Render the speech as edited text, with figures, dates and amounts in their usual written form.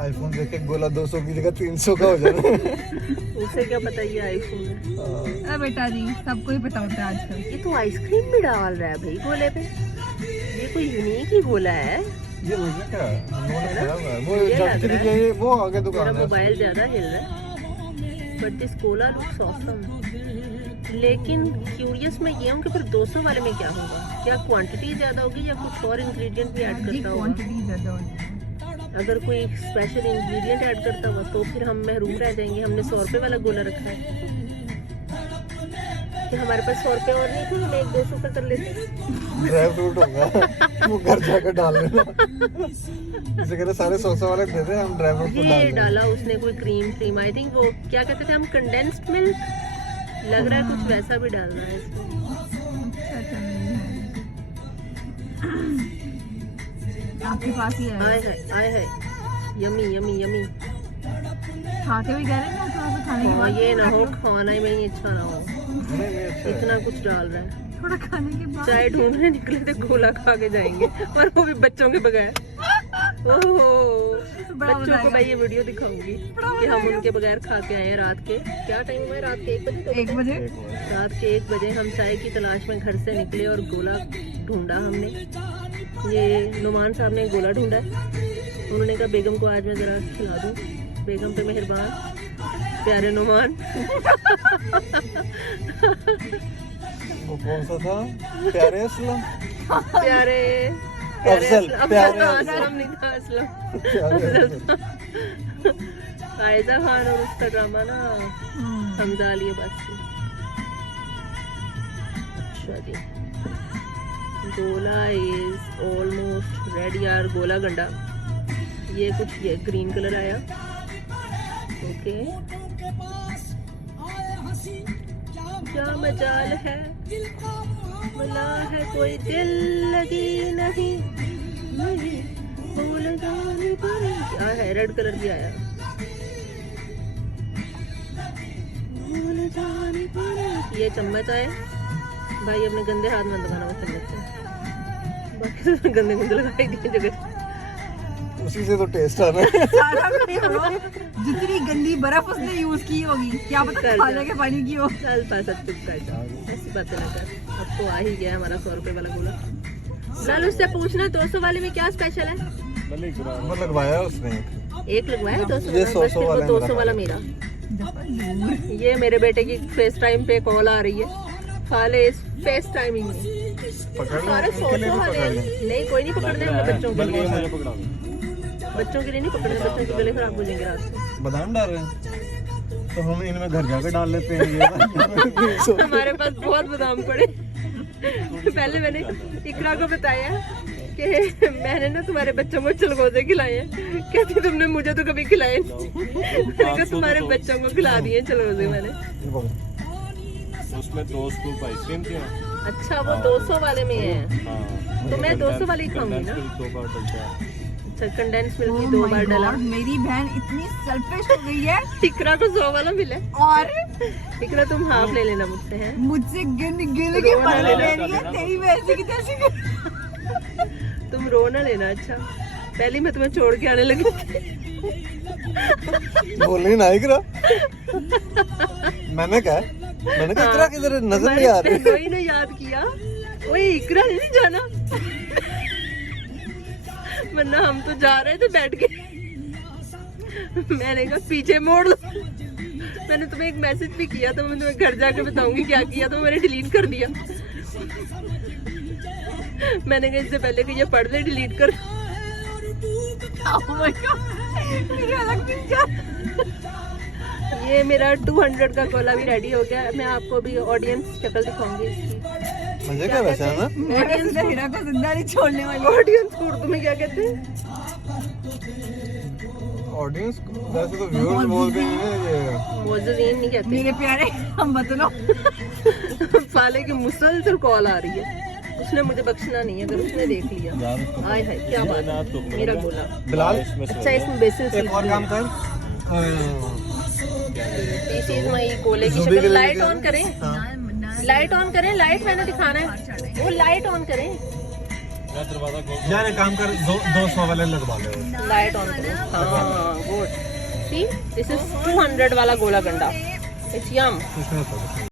IPhone देख के गोला 200 की जगह 300 का हो जाना। उसे क्या पता ये आईफोन है। अरे बेटा जी सबको ही पता होता है आजकल। ये तो आइसक्रीम भी डाल रहा है भाई गोले पे। ये कोई यूनिक ही गोला है। ये मुझे क्या हम लोगों ने खाया हुआ है वो ये लग झटके रहा है। के लिए वो आगे मेरा दुकान है मोबाइल ज्यादा हिल रहा है। But this Cola looks awesome. लेकिन क्यूरियस मैं ये हूँ कि फिर 200 वाले में क्या होगा? क्या क्वांटिटी ज्यादा होगी या कुछ और इंग्रेडिएंट भी ऐड जी करता होगा? क्वांटिटी ज्यादा होती है। अगर कोई स्पेशल इंग्रेडिएंट ऐड करता हुआ तो फिर हम महरूम रह जाएंगे। हमने 100 रुपए वाला गोला रखा है कि हमारे पास 100 रुपए और नहीं थे, हम 1-200 का कर लेते। ड्राई फ्रूट होगा वो घर जाकर डाल लेना। जैसे कहते सारे 100 वाले दे दे हम ड्राई फ्रूट को डाल ये देंगे। डाला उसने कोई क्रीम आई थिंक वो क्या कहते थे हम, कंडेंस्ड मिल्क लग रहा है, कुछ वैसा भी डाल रहा है इसमें। अच्छा नहीं है। आपके पास ही है। आए है यमी यमी यमी। खा के भी कह रहे हैं ना थोड़ा सा खाने के हाँ, बाद। ये ना हो खाना ही में ही अच्छा ना हो। नहीं अच्छा है। इतना कुछ डाल रहा है। थोड़ा खाने के बाद। चाय ढूंढने निकले थे गोला खा के जाएंगे और वो भी बच्चों के बगैर। ओहो बड़ा बच्चों को मजा मैं ये वीडियो दिखाऊंगी कि हम उनके बगैर खा के आए हैं। रात के क्या टाइम हुआ है? रात के 1 बजे। 1 बजे। रात के 1 बजे हम चाय की तलाश में घर से निकले और गोला ढूंढा हमने। ये नुमान साहब ने गोला ढूंढा है। उन्होंने कहा बेगम को आज मैं जरा खिला दूं। बेगम पे मेहरबान प्यारे नुमान। वो कौन सा था प्यारे असलम प्यारे अफजल, प्यारे असलम नहीं था, असलम आयजा खान और उसका ड्रामा ना हमजा अली अब्बासी। अच्छा जी गोला इज ऑलमोस्ट रेडी यार। गोला गंडा ये कुछ ये ग्रीन कलर आया। ओके क्या मजाल है, मिला है कोई दिल लगी नहीं भूल जाने पर। क्या है? रेड कलर भी आया। भूल जाने पर। ये चम्मच आए भाई, अपने गंदे हाथ में लगाना वो चम्मच से। बाकी तो गंदे गंदे लगाई दिए जगह। उसी से तो टेस्ट आना है। सारा नहीं हो। जितनी गंदी बर्फ उसने यूज की होगी क्या पता कर खाने के पानी की हो। चल पैसा चुप कर जाओ, ऐसी बातें ना कर। अब तो आ ही गया हमारा 100 रुपए वाला गोला। लाल उससे पूछना 200 वाले में क्या स्पेशल है? वो लगवाया उसने एक लगवाया 200 ये वाला, 100 बस फिर वो वाला 200 वाला मेरा। ये मेरे बेटे की फेस टाइम पे कॉल आ रही है। फाले इस फेस टाइमिंग में पकड़ सारे 100 वाले। नहीं कोई नहीं पकड़ने हैं बच्चों के लिए। बच्चों के लिए नहीं पकड़ने, बच्चों के गले खराब हो जाएंगे रात को। बादाम डाल रहे हैं तो हम इनमें घर जाकर डाल लेते हैं ये हमारे पास बहुत बादाम पड़े। पहले मैंने इकरा को बताया कि मैंने ना तुम्हारे बच्चों को चलगोजे खिलाए हैं। कहती तुमने मुझे तो कभी खिलाए नहीं। मैंने कहा तुम्हारे बच्चों को खिला दिए चलगोजे मैंने। उसमें 2 स्कूप आइसक्रीम थी। अच्छा वो 200 वाले में है तो मैं 200 वाली खाऊंगी ना। 2 बार डलता है। अच्छा कंडेंस मिल्क भी Oh 2 my बार डाला। God, मेरी बहन इतनी सेल्फिश हो गई है। इकरा को 100 वाला मिला। और इकरा तुम हाफ ले लेना मुझसे है। मुझसे गिन गिन के रोना पानी ले ले रही है। तेरी वैसी की तैसी। तुम रो ना लेना। अच्छा पहले मैं तुम्हें छोड़ के आने लगी। बोलनी ना इकरा। मैंने कहा इकरा किधर है? नजर नहीं आ रही। कोई ने याद किया ओए इकरा नहीं जाना। वरना हम तो जा रहे थे बैठ के। मैंने कहा पीछे मोड़ लो। मैंने तुम्हें एक मैसेज भी किया तो मैं तुम्हें घर जाके बताऊंगी क्या किया, तो मैंने डिलीट कर दिया। मैंने कहा इससे पहले कि ये पढ़ ले डिलीट कर। Oh my God, मेरी अलग पिक्चर। ये मेरा 200 का गोला भी रेडी हो गया। मैं आपको भी ऑडियंस शक्ल दिखाऊंगी इसकी। मजे का वैसे है ना ऑडियंस हीरा को जिंदा नहीं छोड़ने वाली। ऑडियंस को उर्दू में क्या कहते हैं? ऑडियंस वैसे तो व्यूअर्स बोलते हैं ये मोज़ीन नहीं कहते। मेरे प्यारे हम बतलो। फाले की मुसलसल कॉल आ रही है। उसने मुझे बख्शना नहीं है अगर उसने देख लिया। आय है क्या बात है। मेरा गोला बिलाल अच्छा इसमें बेसिल एक और काम कर दिस इज माय गोले की शक्ल। लाइट ऑन करें, लाइट ऑन करें। लाइट मैंने दिखाना है। वो लाइट ऑन करें। मैं दरवाजा खोल यार एक काम कर 200 वाले लगवा ले लाइट ऑन करो हाँ गुड सी दिस इज 200 वाला गोला गंडा इट्स यम कुछ नहीं होता